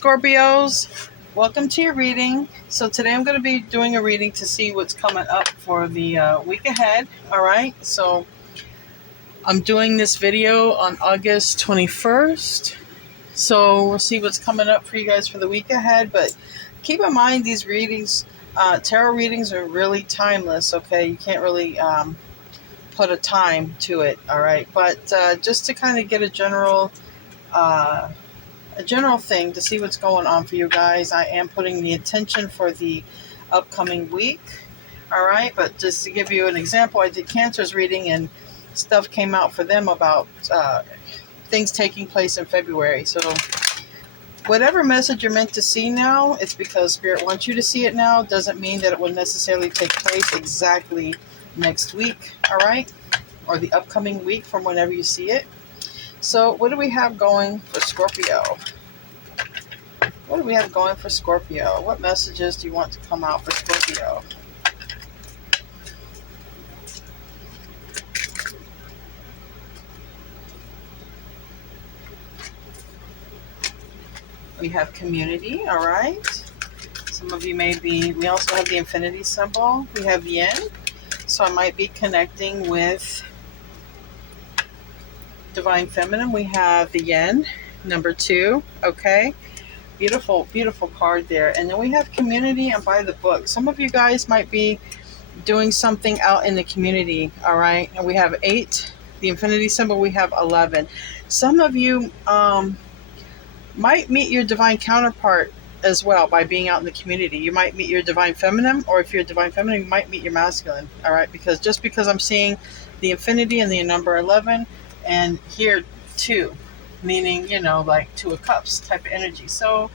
Scorpios, welcome to your reading. So today I'm going to be doing a reading to see what's coming up for the week ahead. All right, so I'm doing this video on August 21st. So we'll see what's coming up for you guys for the week ahead. But keep in mind, these readings, tarot readings, are really timeless. Okay, you can't really put a time to it. All right, but just to kind of get a general thing to see what's going on for you guys, I am putting the intention for the upcoming week. All right, but just to give you an example, I did Cancer's reading and stuff came out for them about things taking place in February. So whatever message you're meant to see now, it's because Spirit wants you to see it now. Doesn't mean that it will necessarily take place exactly next week. All right, or the upcoming week from whenever you see it. So what do we have going for Scorpio? What do we have going for Scorpio? What messages do you want to come out for Scorpio? We have community, all right. Some of you may be, we also have the infinity symbol. We have yin. So I might be connecting with Divine Feminine. We have the yin, number 2, okay. Beautiful, beautiful card there. And then we have community and by the book. Some of you guys might be doing something out in the community, all right. And we have 8, the infinity symbol. We have 11. Some of you might meet your divine counterpart as well by being out in the community. You might meet your divine feminine, or if you're a divine feminine, you might meet your masculine, all right. Because just because I'm seeing the infinity and the number 11, and here 2, meaning, you know, like 2 of cups type of energy. So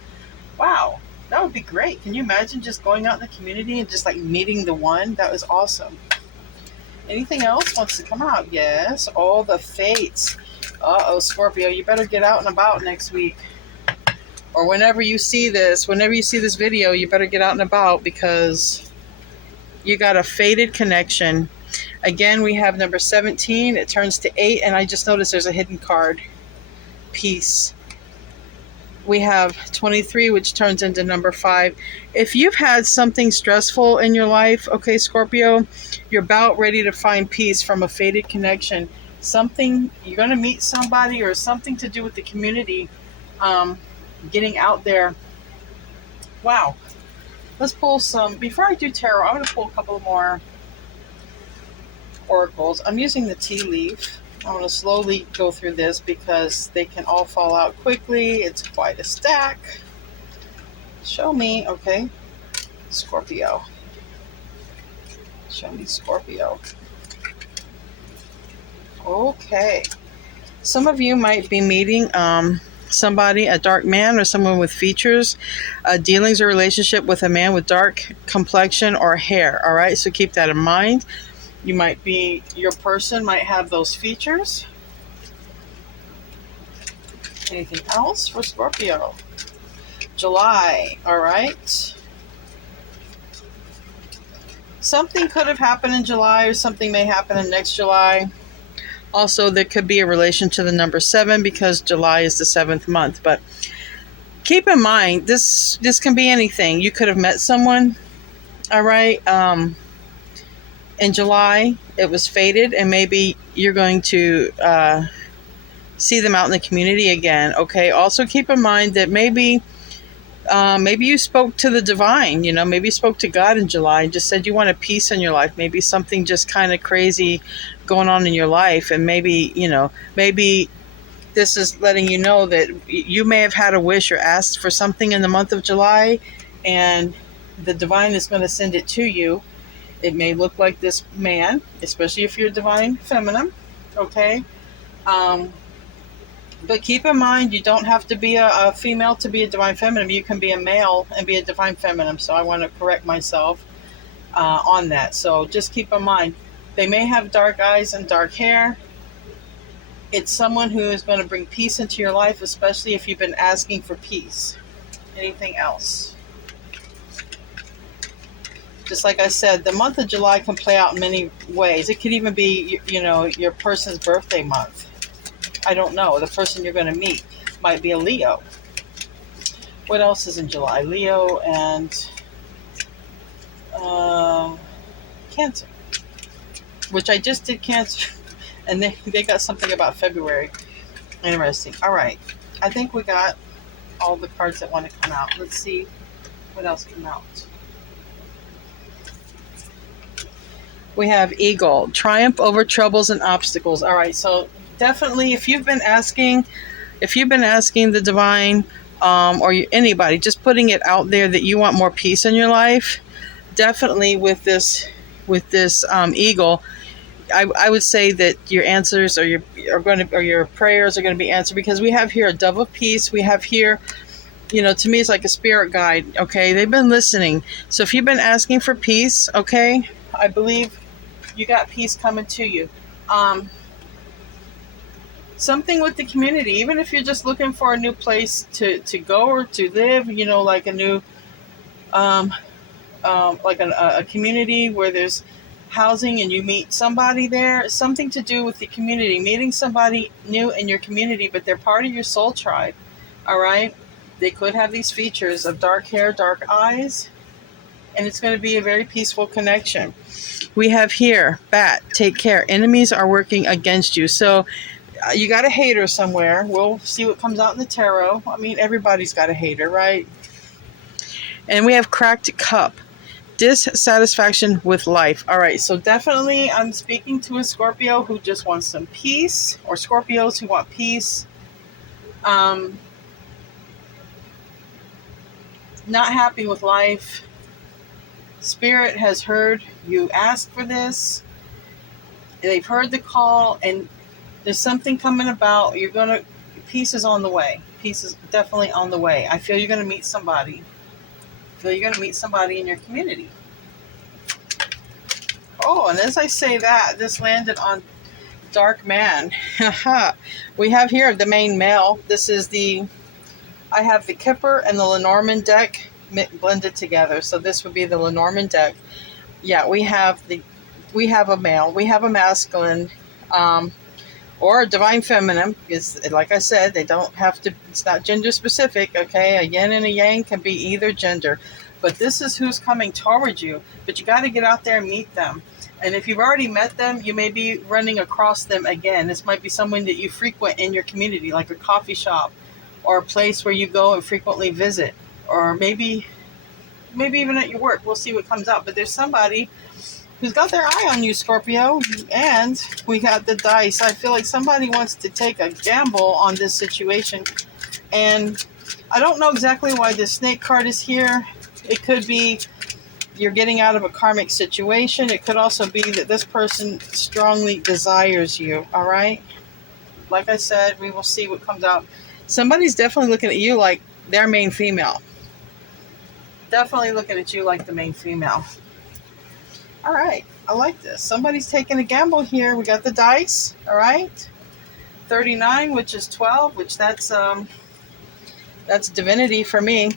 wow, that would be great. Can you imagine just going out in the community and just like meeting the one? That was awesome. Anything else wants to come out? Yes, all the fates. Scorpio, you better get out and about next week, or whenever you see this video, you better get out and about, because you got a fated connection. Again, we have number 17. It turns to 8, and I just noticed there's a hidden card. Peace. We have 23, which turns into number 5. If you've had something stressful in your life, okay, Scorpio, you're about ready to find peace from a fated connection. Something, you're going to meet somebody, or something to do with the community, getting out there. Wow. Let's pull some. Before I do tarot, I'm going to pull a couple more oracles. I'm using the tea leaf. I'm going to slowly go through this because they can all fall out quickly. It's quite a stack. Show me, okay, Scorpio. Show me Scorpio. Okay. Some of you might be meeting somebody, a dark man or someone with features, dealings or relationship with a man with dark complexion or hair. All right, so keep that in mind. You might be, your person might have those features. Anything else for Scorpio? July, all right. Something could have happened in July, or something may happen in next July. Also, there could be a relation to the number 7, because July is the 7th month. But keep in mind, this can be anything. You could have met someone, all right, in July. It was fated, and maybe you're going to see them out in the community again, okay? Also, keep in mind that maybe you spoke to the divine, you know, maybe you spoke to God in July and just said you wanted peace in your life. Maybe something just kind of crazy going on in your life, and maybe, you know, maybe this is letting you know that you may have had a wish or asked for something in the month of July, and the divine is going to send it to you. It may look like this man, especially if you're divine feminine, okay? But keep in mind, you don't have to be a female to be a divine feminine. You can be a male and be a divine feminine. So I want to correct myself on that. So just keep in mind, they may have dark eyes and dark hair. It's someone who is going to bring peace into your life, especially if you've been asking for peace. Anything else? Just like I said, the month of July can play out in many ways. It could even be, you know, your person's birthday month. I don't know. The person you're going to meet might be a Leo. What else is in July? Leo and Cancer, which I just did Cancer, and they got something about February. Interesting. All right. I think we got all the cards that want to come out. Let's see what else came out. We have Eagle, triumph over troubles and obstacles. All right. So definitely, if you've been asking the divine, anybody, just putting it out there that you want more peace in your life, definitely with this Eagle, I would say that your answers or your prayers are going to be answered, because we have here a dove of peace. We have here, to me, it's like a spirit guide. Okay, they've been listening. So if you've been asking for peace, okay, I believe you got peace coming to you. Something with the community, even if you're just looking for a new place to go or to live, like a new, like a community where there's housing and you meet somebody there, something to do with the community, meeting somebody new in your community, but they're part of your soul tribe. All right. They could have these features of dark hair, dark eyes, and it's going to be a very peaceful connection. We have here, Bat, take care. Enemies are working against you. So you got a hater somewhere. We'll see what comes out in the tarot. I mean, everybody's got a hater, right? And we have cracked cup. Dissatisfaction with life. All right, so definitely I'm speaking to a Scorpio who just wants some peace, or Scorpios who want peace. Not happy with life. Spirit has heard you ask for this. They've heard the call, and there's something coming about. Peace is on the way. Peace is definitely on the way. I feel you're going to meet somebody. You're going to meet somebody in your community. Oh, and as I say that, this landed on Dark Man. We have here the main male. This is I have the Kipper and the Lenormand deck blended together. So this would be the Lenormand deck. Yeah, we have a male, we have a masculine, or a divine feminine. Is, like I said, they don't have to, it's not gender specific, okay? A yin and a yang can be either gender. But this is who's coming towards you. But you got to get out there and meet them. And if you've already met them, you may be running across them again. This might be someone that you frequent in your community, like a coffee shop or a place where you go and frequently visit. Or maybe even at your work. We'll see what comes out. But there's somebody who's got their eye on you, Scorpio. And we got the dice. I feel like somebody wants to take a gamble on this situation. And I don't know exactly why the snake card is here. It could be you're getting out of a karmic situation. It could also be that this person strongly desires you, all right? Like I said, we will see what comes out. Somebody's definitely looking at you like their main female. Definitely looking at you like the main female. All right, I like this. Somebody's taking a gamble here. We got the dice, all right? 39, which is 12, which that's divinity for me.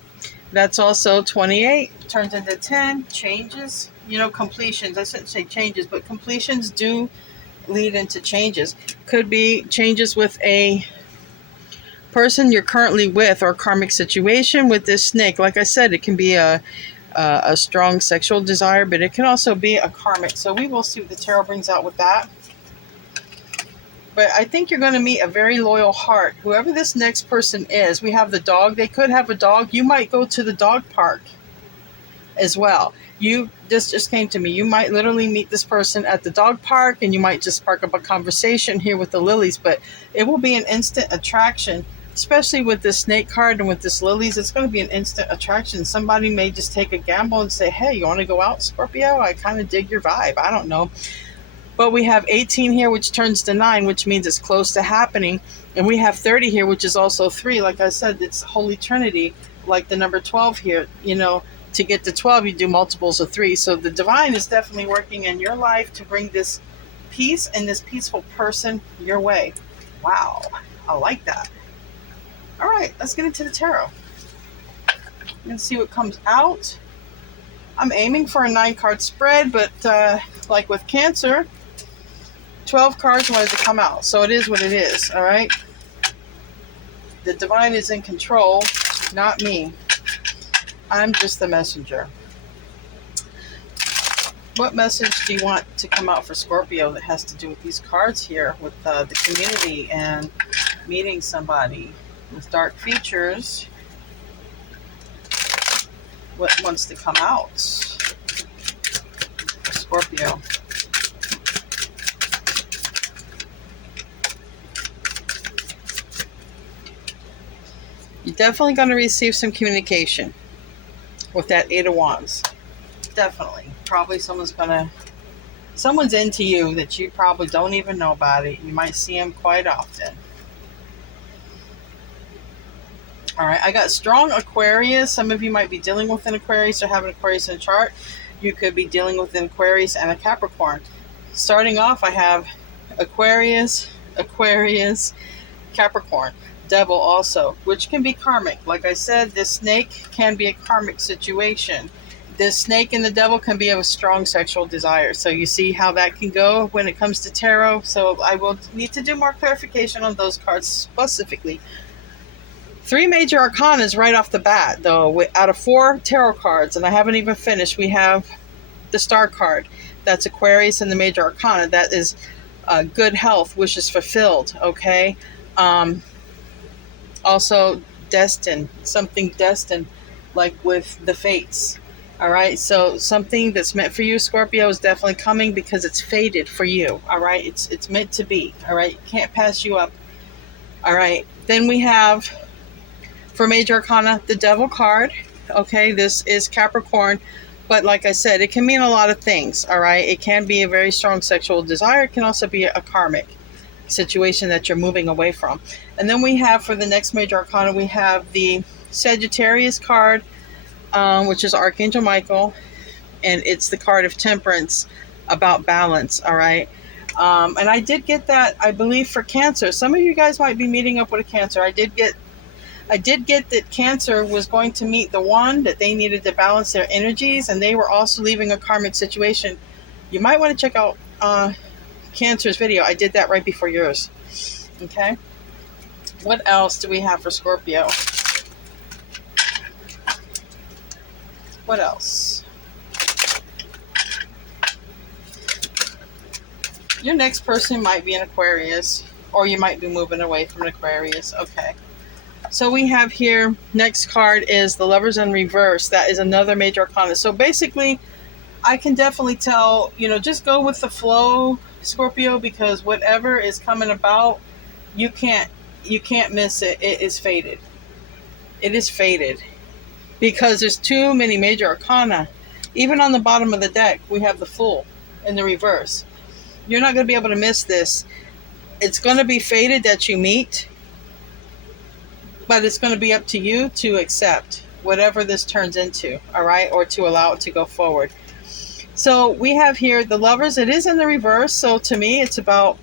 That's also 28, turns into 10, changes, completions. I shouldn't say changes, but completions do lead into changes. Could be changes with a person you're currently with, or karmic situation with this snake. Like I said, it can be a strong sexual desire, but it can also be a karmic. So we will see what the tarot brings out with that. But I think you're going to meet a very loyal heart. Whoever this next person is, we have the dog. They could have a dog. You might go to the dog park as well. This just came to me. You might literally meet this person at the dog park, and you might just spark up a conversation here with the lilies. But it will be an instant attraction, especially with this snake card and with this lilies. It's going to be an instant attraction. Somebody may just take a gamble and say, hey, you want to go out, Scorpio? I kind of dig your vibe. I don't know. But we have 18 here, which turns to 9, which means it's close to happening. And we have 30 here, which is also 3. Like I said, it's Holy Trinity, like the number 12 here. To get to 12, you do multiples of 3. So the divine is definitely working in your life to bring this peace and this peaceful person your way. Wow, I like that. All right, let's get into the tarot. Let's see what comes out. I'm aiming for a 9-card spread, but like with Cancer, 12 cards wanted to come out. So it is what it is, all right? The divine is in control, not me. I'm just the messenger. What message do you want to come out for Scorpio that has to do with these cards here, with the community and meeting somebody with dark features? What wants to come out for Scorpio? You're definitely going to receive some communication with that Eight of Wands. Definitely. Probably someone's into you that you probably don't even know about it. You might see them quite often. All right, I got strong Aquarius. Some of you might be dealing with an Aquarius or have an Aquarius in a chart. You could be dealing with an Aquarius and a Capricorn. Starting off, I have Aquarius, Capricorn, Devil also, which can be karmic. Like I said, this snake can be a karmic situation. This snake and the devil can be of a strong sexual desire. So you see how that can go when it comes to tarot. So I will need to do more clarification on those cards specifically. 3 major arcanas right off the bat, though, out of 4 tarot cards, and I haven't even finished. We have the Star card. That's Aquarius and the major arcana. That is good health, wishes fulfilled, okay? Also, destined, something destined, like with the fates. All right, so something that's meant for you, Scorpio, is definitely coming because it's fated for you. All right, it's meant to be. All right, can't pass you up. All right, then we have, for major arcana, the Devil card. Okay, this is Capricorn, but like I said, it can mean a lot of things. All right, it can be a very strong sexual desire. It can also be a karmic situation that you're moving away from. And then we have, for the next major arcana, we have the Sagittarius card, which is Archangel Michael, and it's the card of temperance, about balance. All right, and I did get that, I believe, for Cancer. Some of you guys might be meeting up with a Cancer. I did get that Cancer was going to meet the one that they needed to balance their energies, and they were also leaving a karmic situation. You might want to check out Cancer's video. I did that right before yours. Okay, what else do we have for Scorpio? What else? Your next person might be an Aquarius, or you might be moving away from an Aquarius. Okay. So we have here, next card is the Lovers in Reverse. That is another major arcana. So basically, I can definitely tell, just go with the flow, Scorpio, because whatever is coming about, you can't miss it. It is fated. It is fated. Because there's too many major arcana. Even on the bottom of the deck, we have the Fool in the reverse. You're not going to be able to miss this. It's going to be fated that you meet, but it's going to be up to you to accept whatever this turns into, all right, or to allow it to go forward. So we have here the Lovers. It is in the reverse, so to me, it's about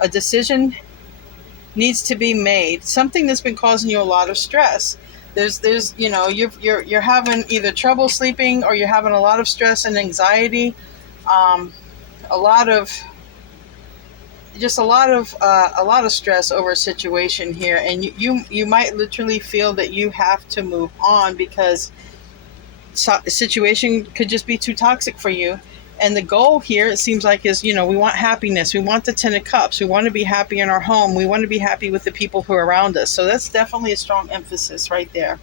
a decision needs to be made. Something that's been causing you a lot of stress. There's you're having either trouble sleeping, or you're having a lot of stress and anxiety, a lot of stress over a situation here, and you might literally feel that you have to move on because the situation could just be too toxic for you. And the goal here, it seems like, is, we want happiness. We want the 10 of Cups. We want to be happy in our home. We want to be happy with the people who are around us. So that's definitely a strong emphasis right there.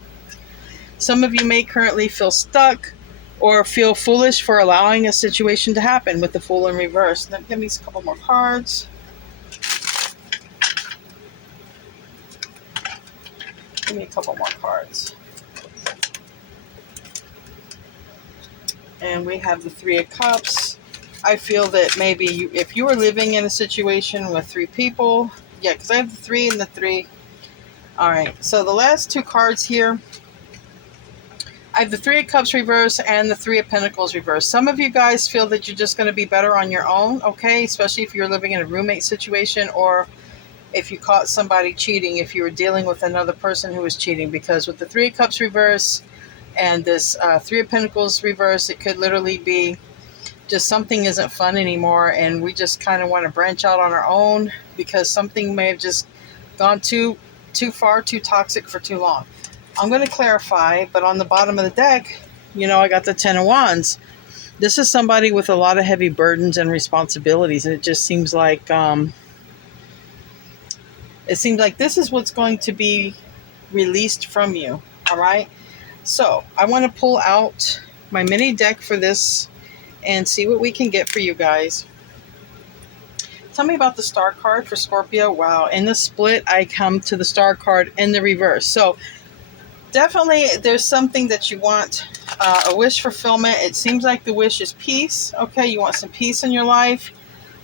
Some of you may currently feel stuck or feel foolish for allowing a situation to happen with the Fool in reverse. Now, give me a couple more cards. Give me a couple more cards. And we have the Three of Cups. I feel that maybe if you were living in a situation with 3 people, because I have the 3 and the 3. All right, so the last 2 cards here, I have the Three of Cups reverse and the Three of Pentacles reverse. Some of you guys feel that you're just going to be better on your own, okay, especially if you're living in a roommate situation, or if you caught somebody cheating, if you were dealing with another person who was cheating, because with the Three of Cups reverse and this Three of Pentacles reverse, it could literally be just something isn't fun anymore, and we just kind of want to branch out on our own because something may have just gone too far, too toxic for too long. I'm going to clarify, but on the bottom of the deck, I got the 10 of Wands. This is somebody with a lot of heavy burdens and responsibilities, and it just seems like this is what's going to be released from you. All right. So I want to pull out my mini deck for this and see what we can get for you guys. Tell me about the Star card for Scorpio. Wow. In the split, I come to the Star card in the reverse. So definitely there's something that you want, a wish fulfillment. It seems like the wish is peace. Okay. You want some peace in your life.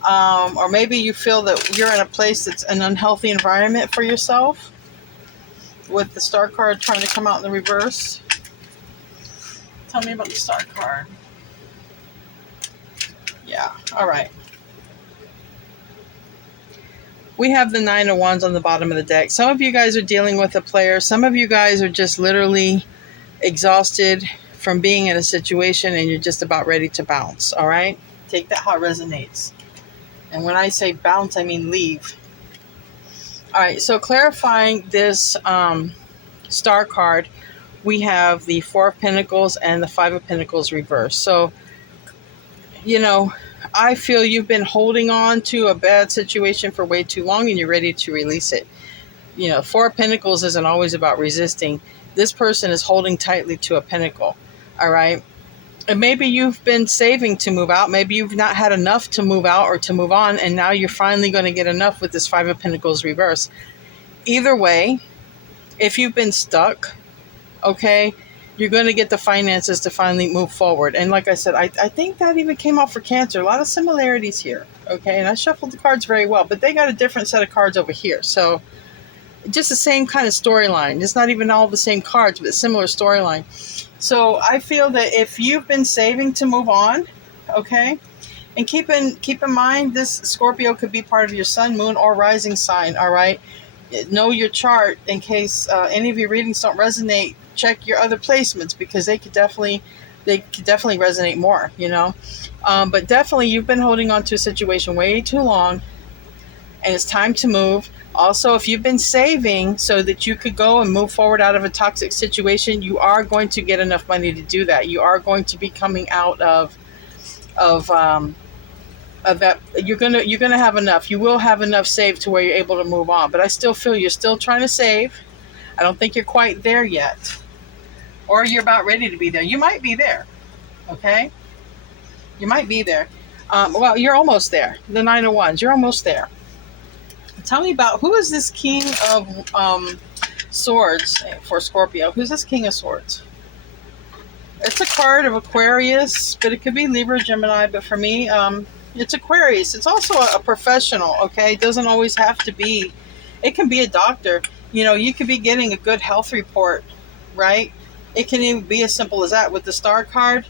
Or maybe you feel that you're in a place that's an unhealthy environment for yourself, with the Star card trying to come out in the reverse. Tell me about the Star card. Yeah. All right. We have the 9 of Wands on the bottom of the deck. Some of you guys are dealing with a player. Some of you guys are just literally exhausted from being in a situation and you're just about ready to bounce. All right. Take that how it resonates. And when I say bounce, I mean leave. All right. So clarifying this Star card, we have the 4 of Pentacles and the 5 of Pentacles reversed. So, I feel you've been holding on to a bad situation for way too long and you're ready to release it. 4 of Pentacles isn't always about resisting. This person is holding tightly to a pentacle. All right. And maybe you've been saving to move out. Maybe you've not had enough to move out or to move on. And now you're finally going to get enough with this 5 of Pentacles reverse. Either way, if you've been stuck, okay, you're going to get the finances to finally move forward. And like I said, I think that even came out for Cancer. A lot of similarities here. Okay. And I shuffled the cards very well, but they got a different set of cards over here. So just the same kind of storyline. It's not even all the same cards, but similar storyline. So I feel that if you've been saving to move on, okay, and keep in mind, this Scorpio could be part of your sun, moon, or rising sign. All right. Know your chart in case any of your readings don't resonate. Check your other placements because they could definitely resonate more, but definitely you've been holding on to a situation way too long and it's time to move. Also, if you've been saving so that you could go and move forward out of a toxic situation, you are going to get enough money to do that. You are going to be coming out of that. You're gonna have enough. You will have enough saved to where you're able to move on. But I still feel you're still trying to save. I don't think you're quite there yet. Or you're about ready to be there. You might be there. Okay? You might be there. Well, you're almost there. The 9 of Wands. You're almost there. Tell me about, who is this King of Swords for Scorpio? Who's this King of Swords? It's a card of Aquarius, but it could be Libra, Gemini. But for me, it's Aquarius. It's also a professional, okay? It doesn't always have to be. It can be a doctor. You could be getting a good health report, right? It can even be as simple as that with the Star card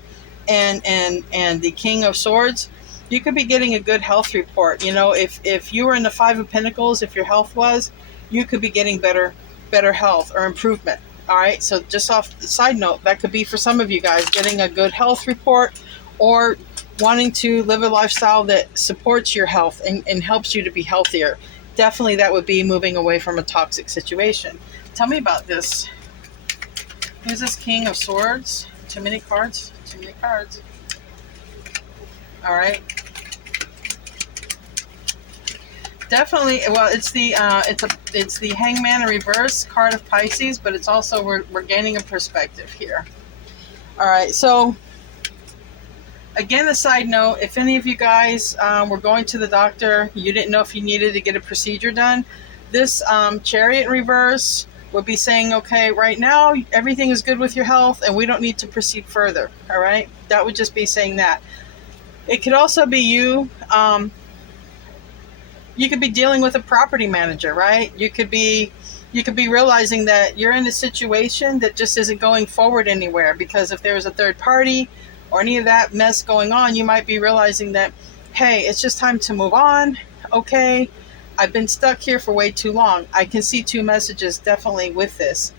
and the King of Swords. You could be getting a good health report. If you were in the 5 of Pentacles, if your health was, you could be getting better health or improvement. All right. So just off the side note, that could be for some of you guys getting a good health report or wanting to live a lifestyle that supports your health and helps you to be healthier. Definitely that would be moving away from a toxic situation. Tell me about this. Who's this King of Swords? Too many cards. Too many cards. All right. Definitely. Well, it's the Hangman in reverse, card of Pisces, but it's also we're gaining a perspective here. All right. So again, a side note: if any of you guys were going to the doctor, you didn't know if you needed to get a procedure done, this Chariot in reverse would be saying, okay, right now everything is good with your health, and we don't need to proceed further. All right. That would just be saying that. It could also be you. You could be dealing with a property manager, right? You could be realizing that you're in a situation that just isn't going forward anywhere, because if there was a third party or any of that mess going on, you might be realizing that, hey, it's just time to move on. Okay, I've been stuck here for way too long. I can see 2 messages definitely with this.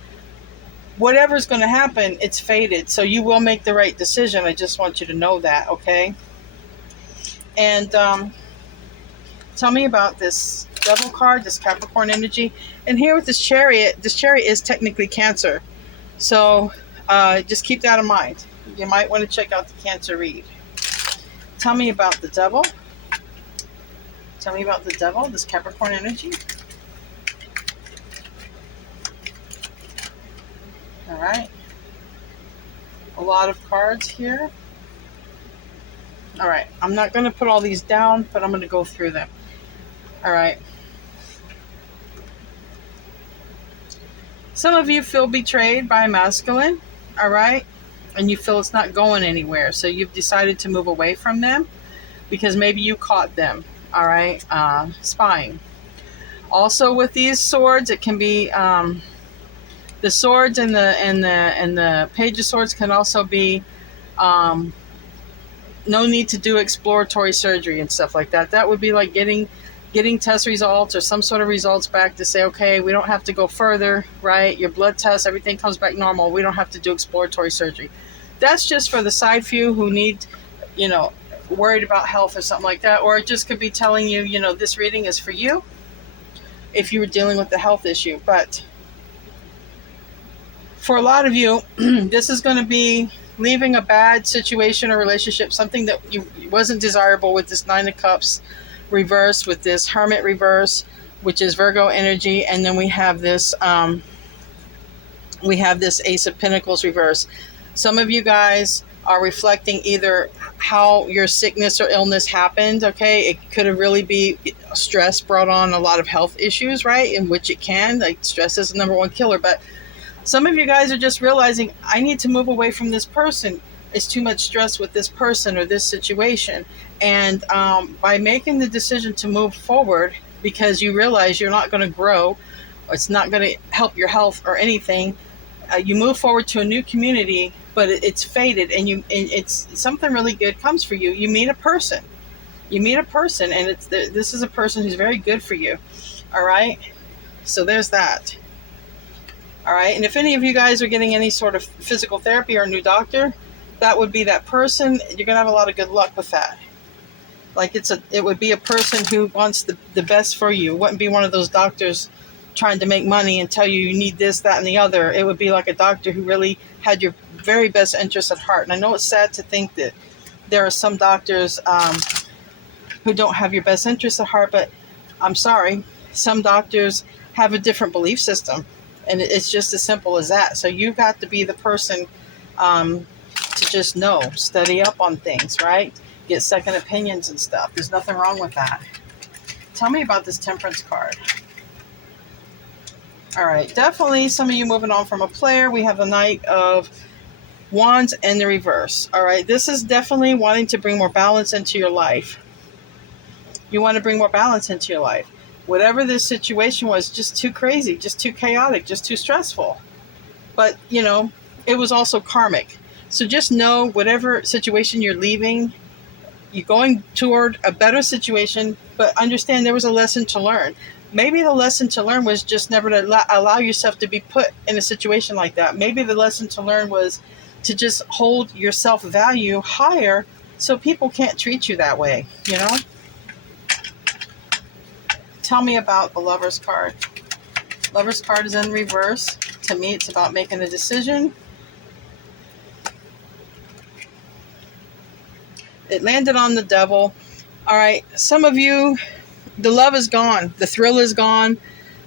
Whatever's going to happen, it's fated. So you will make the right decision. I just want you to know that, okay? And tell me about this Devil card, this Capricorn energy. And here with this Chariot is technically Cancer. So just keep that in mind. You might want to check out the Cancer read. Tell me about the devil. Tell me about the devil, this Capricorn energy. All right. A lot of cards here. All right. I'm not going to put all these down, but I'm going to go through them. All right. Some of you feel betrayed by a masculine. All right. And you feel it's not going anywhere. So you've decided to move away from them because maybe you caught them. All right. Spying. Also with these swords, it can be the swords and the Page of Swords can also be no need to do exploratory surgery and stuff like that. That would be like getting test results or some sort of results back to say, okay, we don't have to go further, right? Your blood test, everything comes back normal. We don't have to do exploratory surgery. That's just for the side few who need, worried about health or something like that. Or it just could be telling you, this reading is for you if you were dealing with a health issue. But for a lot of you, this is going to be leaving a bad situation or relationship, something that wasn't desirable with this Nine of Cups reverse, with this Hermit reverse, which is Virgo energy, and then we have this Ace of Pentacles reverse. Some of you guys are reflecting either how your sickness or illness happened. Okay, it could have really be stress brought on a lot of health issues, right? In which it can, like stress is the number one killer, but some of you guys are just realizing, I need to move away from this person. It's too much stress with this person or this situation. And by making the decision to move forward, because you realize you're not going to grow, or it's not going to help your health or anything, you move forward to a new community, but it's faded, and it's something really good comes for you. You meet a person. And this is a person who's very good for you. All right? So there's that. All right, and if any of you guys are getting any sort of physical therapy or a new doctor, that would be that person. You're gonna have a lot of good luck with that. Like it would be a person who wants the best for you. It wouldn't be one of those doctors trying to make money and tell you need this, that, and the other. It would be like a doctor who really had your very best interests at heart. And I know it's sad to think that there are some doctors who don't have your best interests at heart, but I'm sorry, some doctors have a different belief system. And it's just as simple as that. So you've got to be the person to just study up on things, right? Get second opinions and stuff. There's nothing wrong with that. Tell me about this Temperance card. All right, definitely some of you moving on from a player. We have the Knight of Wands and the reverse. All right, this is definitely wanting to bring more balance into your life. You want to bring more balance into your life. Whatever this situation was, just too crazy, just too chaotic, just too stressful. But, it was also karmic. So just know whatever situation you're leaving, you're going toward a better situation, but understand there was a lesson to learn. Maybe the lesson to learn was just never to allow yourself to be put in a situation like that. Maybe the lesson to learn was to just hold your self-value higher so people can't treat you that way, Tell me about the Lover's card. Lover's card is in reverse. To me, it's about making a decision. It landed on the Devil. All right, some of you, the love is gone. The thrill is gone.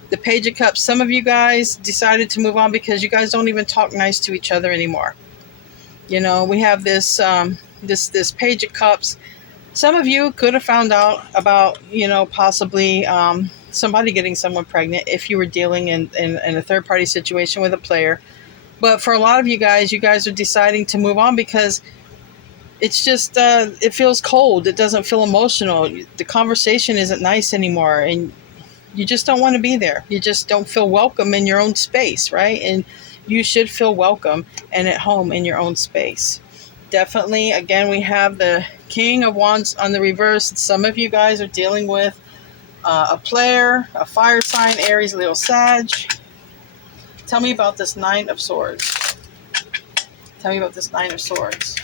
The Page of Cups. Some of you guys decided to move on because you guys don't even talk nice to each other anymore. We have this this Page of Cups. Some of you could have found out about, possibly somebody getting someone pregnant if you were dealing in a third-party situation with a player. But for a lot of you guys are deciding to move on because it's just, it feels cold. It doesn't feel emotional. The conversation isn't nice anymore. And you just don't want to be there. You just don't feel welcome in your own space, right? And you should feel welcome and at home in your own space. Definitely, again, we have the King of Wands on the reverse. Some of you guys are dealing with a player, a fire sign, Aries, Leo, Sag. Tell me about this Nine of Swords. Tell me about this Nine of Swords.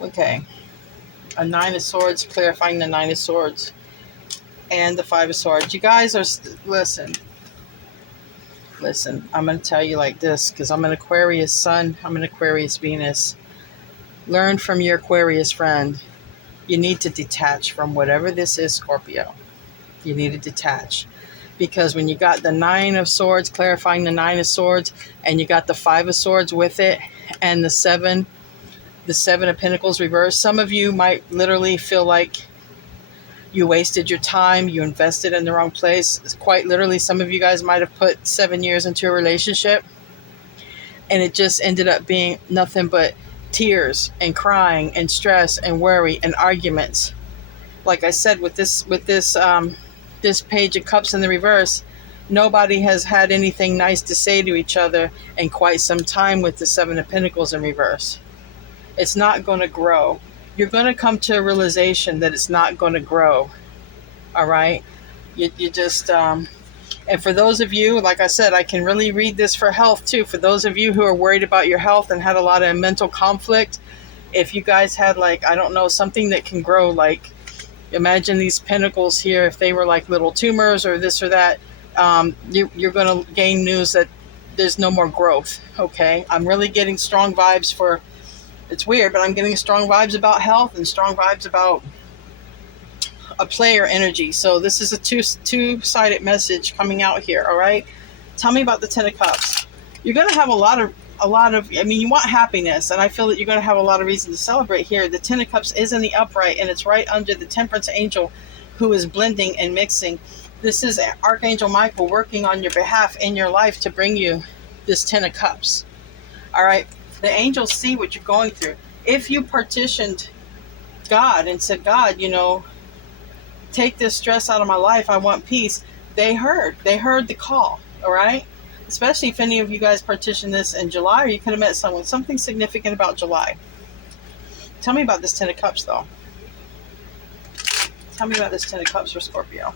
Okay. A Nine of Swords, clarifying the Nine of Swords. And the Five of Swords. You guys are, listen. Listen, I'm going to tell you like this, because I'm an Aquarius sun, I'm an Aquarius Venus. Learn from your Aquarius friend. You need to detach from whatever this is, Scorpio. You need to detach. Because when you got the Nine of Swords, clarifying the Nine of Swords, and you got the Five of Swords with it, and the Seven of Pentacles reversed, some of you might literally feel like you wasted your time, you invested in the wrong place. Quite literally, some of you guys might have put 7 years into a relationship, and it just ended up being nothing but tears and crying and stress and worry and arguments. Like I said, with this Page of Cups in the reverse, nobody has had anything nice to say to each other in quite some time with the Seven of Pentacles in reverse. It's not going to grow. You're going to come to a realization that it's not going to grow. All right? You just, and for those of you, like I said, I can really read this for health too. For those of you who are worried about your health and had a lot of mental conflict, if you guys had like, I don't know, something that can grow, like imagine these pentacles here, if they were like little tumors or this or that, you're going to gain news that there's no more growth. Okay? I'm really getting strong vibes for, it's weird, but I'm getting strong vibes about health and strong vibes about a player energy. So this is a two-sided message coming out here. All right. Tell me about the Ten of Cups. You're going to have a lot of, I mean, you want happiness, and I feel that you're going to have a lot of reason to celebrate here. The Ten of Cups is in the upright, and it's right under the Temperance Angel, who is blending and mixing. This is Archangel Michael working on your behalf in your life to bring you this Ten of Cups. All right. The angels see what you're going through. If you partitioned God and said, God, take this stress out of my life, I want peace, they heard the call. All right. Especially if any of you guys partitioned this in July, or you could have met someone. Something significant about July. Tell me about this Ten of Cups, though. Tell me about this Ten of Cups for Scorpio.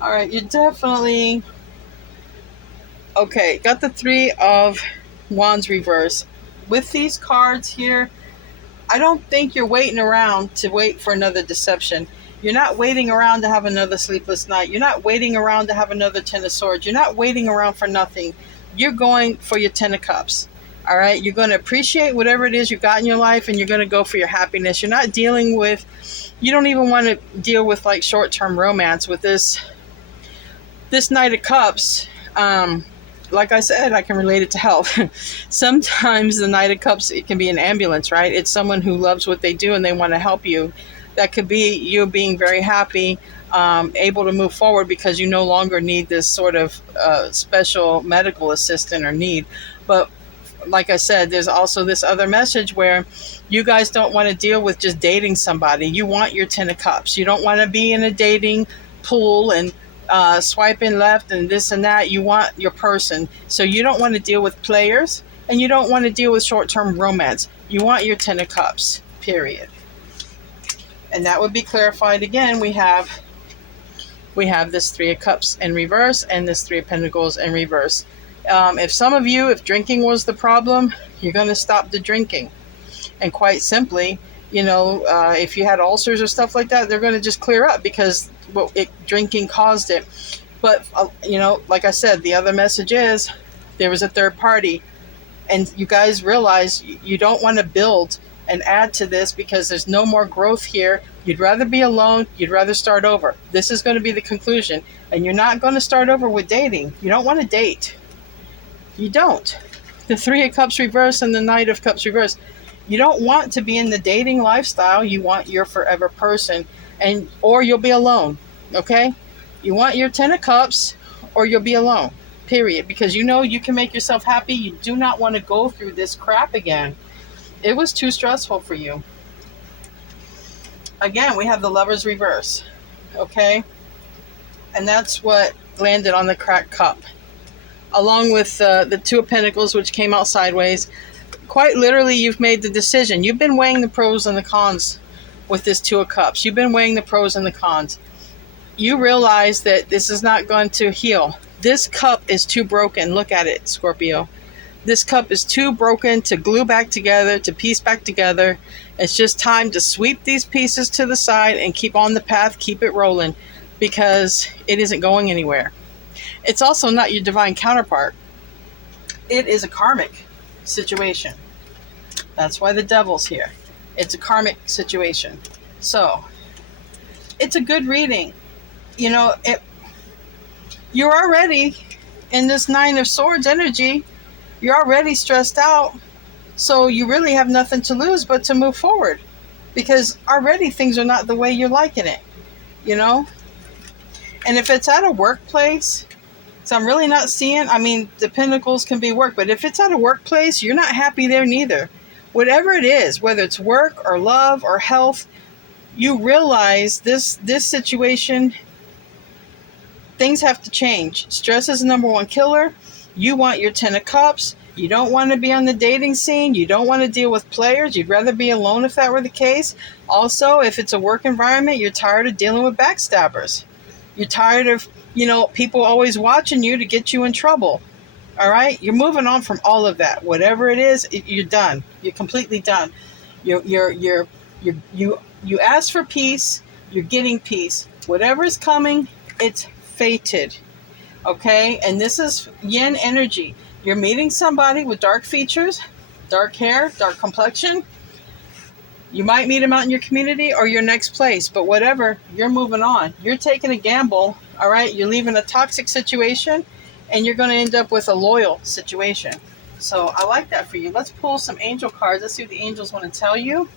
All right, you're definitely... Okay, got the Three of Wands reverse. With these cards here, I don't think you're waiting around to wait for another deception. You're not waiting around to have another sleepless night. You're not waiting around to have another Ten of Swords. You're not waiting around for nothing. You're going for your Ten of Cups. All right? You're going to appreciate whatever it is you got in your life, and you're going to go for your happiness. You're not dealing with... You don't even want to deal with like short-term romance with this Knight of Cups. Like I said, I can relate it to health. Sometimes the Knight of Cups, it can be an ambulance, right? It's someone who loves what they do and they want to help you. That could be you being very happy, able to move forward because you no longer need this sort of special medical assistant or need. But like I said, there's also this other message where you guys don't want to deal with just dating somebody. You want your Ten of Cups. You don't want to be in a dating pool and swiping left and this and that. You want your person. So you don't want to deal with players, and you don't want to deal with short-term romance. You want your Ten of Cups, period. And that would be clarified again. We have this Three of Cups in reverse and this Three of Pentacles in reverse. If drinking was the problem, you're going to stop the drinking. And quite simply, if you had ulcers or stuff like that, they're going to just clear up because drinking caused it. But, like I said, the other message is there was a third party. And you guys realize you don't want to build and add to this because there's no more growth here. You'd rather be alone. You'd rather start over. This is going to be the conclusion. And you're not going to start over with dating. You don't want to date. You don't. The Three of Cups reverse and the Knight of Cups reverse. You don't want to be in the dating lifestyle. You want your forever person, or you'll be alone. Okay? You want your Ten of Cups, or you'll be alone. Period. Because you can make yourself happy. You do not want to go through this crap again. It was too stressful for you. Again, we have the Lovers reverse. Okay? And that's what landed on the cracked cup. Along with the Two of Pentacles, which came out sideways. Quite literally, you've made the decision. You've been weighing the pros and the cons with this Two of Cups. You've been weighing the pros and the cons. You realize that this is not going to heal. This cup is too broken. Look at it, Scorpio. This cup is too broken to glue back together, to piece back together. It's just time to sweep these pieces to the side and keep on the path, keep it rolling, because it isn't going anywhere. It's also not your divine counterpart. It is a karmic situation. That's why the devil's here. It's a karmic situation. So, it's a good reading. You know, you're already in this Nine of Swords energy. You're already stressed out. So you really have nothing to lose but to move forward. Because already things are not the way you're liking it. You know? And if it's at a workplace, so I'm really not seeing, I mean, the pentacles can be work, but if it's at a workplace, you're not happy there neither. Whatever it is, whether it's work or love or health, you realize this situation, things have to change. Stress is the number one killer. You want your 10 of cups. You don't want to be on the dating scene. You don't want to deal with players. You'd rather be alone if that were the case. Also, if it's a work environment, you're tired of dealing with backstabbers. You're tired of, people always watching you to get you in trouble. All right? You're moving on from all of that. Whatever it is, you're done. You're completely done. You ask for peace, you're getting peace. Whatever is coming, it's fated. Okay? And this is yin energy. You're meeting somebody with dark features, dark hair, dark complexion. You might meet them out in your community or your next place, but whatever, you're moving on. You're taking a gamble, all right? You're leaving a toxic situation, and you're going to end up with a loyal situation. So I like that for you. Let's pull some angel cards. Let's see what the angels want to tell you.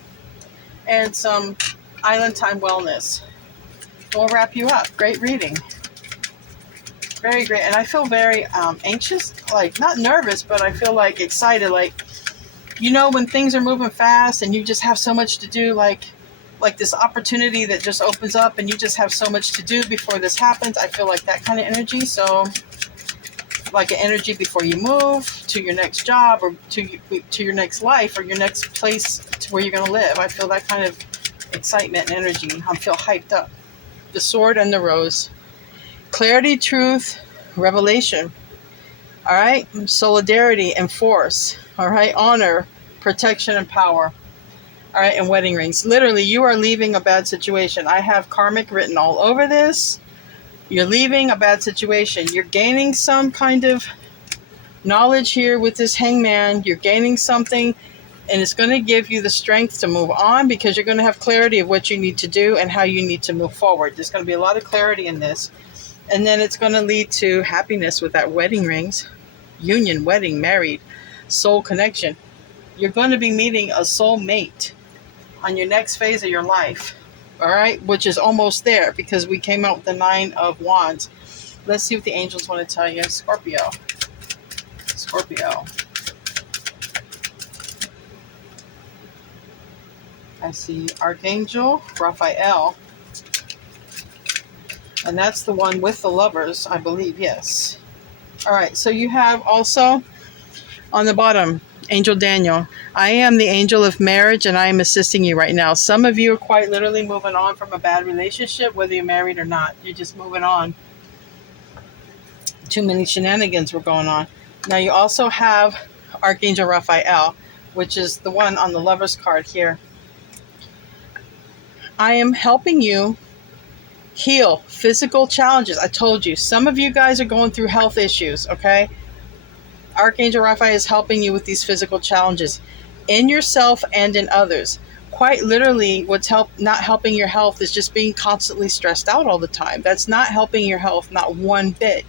And some Island Time Wellness. We'll wrap you up. Great reading. Very great. And I feel very anxious, like not nervous, but I feel like excited, like, when things are moving fast and you just have so much to do, like this opportunity that just opens up and you just have so much to do before this happens. I feel like that kind of energy. So like an energy before you move to your next job or to your next life or your next place to where you're going to live. I feel that kind of excitement and energy. I feel hyped up. The Sword and the Rose. Clarity, truth, revelation. All right. Solidarity and force. All right. Honor, protection, and power. All right. And wedding rings. Literally, you are leaving a bad situation. I have karmic written all over this. You're leaving a bad situation. You're gaining some kind of knowledge here with this Hangman. You're gaining something, and it's going to give you the strength to move on because you're going to have clarity of what you need to do and how you need to move forward. There's going to be a lot of clarity in this. And then it's going to lead to happiness with that wedding rings. Union, wedding, married, soul connection. You're going to be meeting a soul mate on your next phase of your life. All right, which is almost there because we came out with the 9 of Wands. Let's see what the angels want to tell you. Scorpio. I see Archangel Raphael. And that's the one with the lovers, I believe. Yes. All right. So you have also on the bottom, Angel Daniel. I am the angel of marriage and I am assisting you right now. Some of you are quite literally moving on from a bad relationship, whether you're married or not. You're just moving on. Too many shenanigans were going on. Now you also have Archangel Raphael, which is the one on the lover's card here. I am helping you heal physical challenges. I told you, some of you guys are going through health issues, okay? Archangel Raphael is helping you with these physical challenges in yourself and in others. Quite literally, what's not helping your health is just being constantly stressed out all the time. That's not helping your health, not one bit.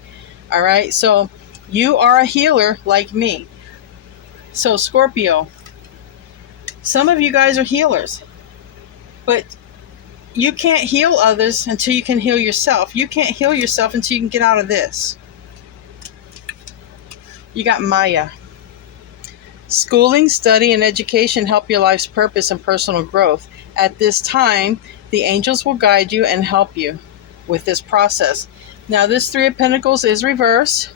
All right? So you are a healer like me. So Scorpio, some of you guys are healers, but you can't heal others until you can heal yourself. You can't heal yourself until you can get out of this. You got Maya. Schooling, study, and education help your life's purpose and personal growth. At this time, the angels will guide you and help you with this process. Now, this 3 of Pentacles is reverse.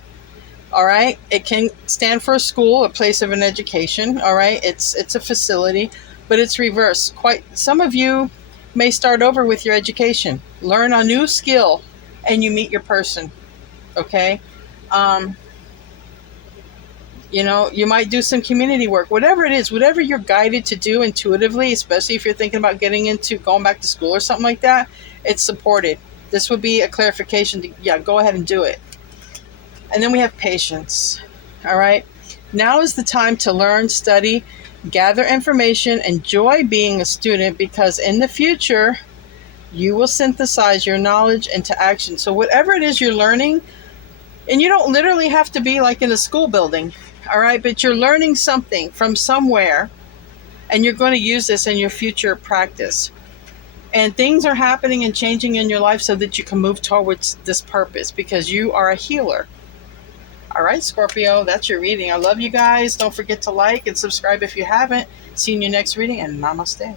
All right. It can stand for a school, a place of an education. All right. It's a facility, but it's reverse. Some of you may start over with your education, learn a new skill, and you meet your person. Okay. You know, you might do some community work, whatever it is, whatever you're guided to do intuitively, especially if you're thinking about going back to school or something like that, it's supported. This would be a clarification to, yeah, go ahead and do it. And then we have patience. All right. Now is the time to learn, study, gather information, enjoy being a student, because in the future, you will synthesize your knowledge into action. So whatever it is you're learning, and you don't literally have to be like in a school building, all right, but you're learning something from somewhere, and you're going to use this in your future practice. And things are happening and changing in your life so that you can move towards this purpose, because you are a healer. All right, Scorpio, that's your reading. I love you guys. Don't forget to like and subscribe if you haven't. See you in your next reading, and namaste.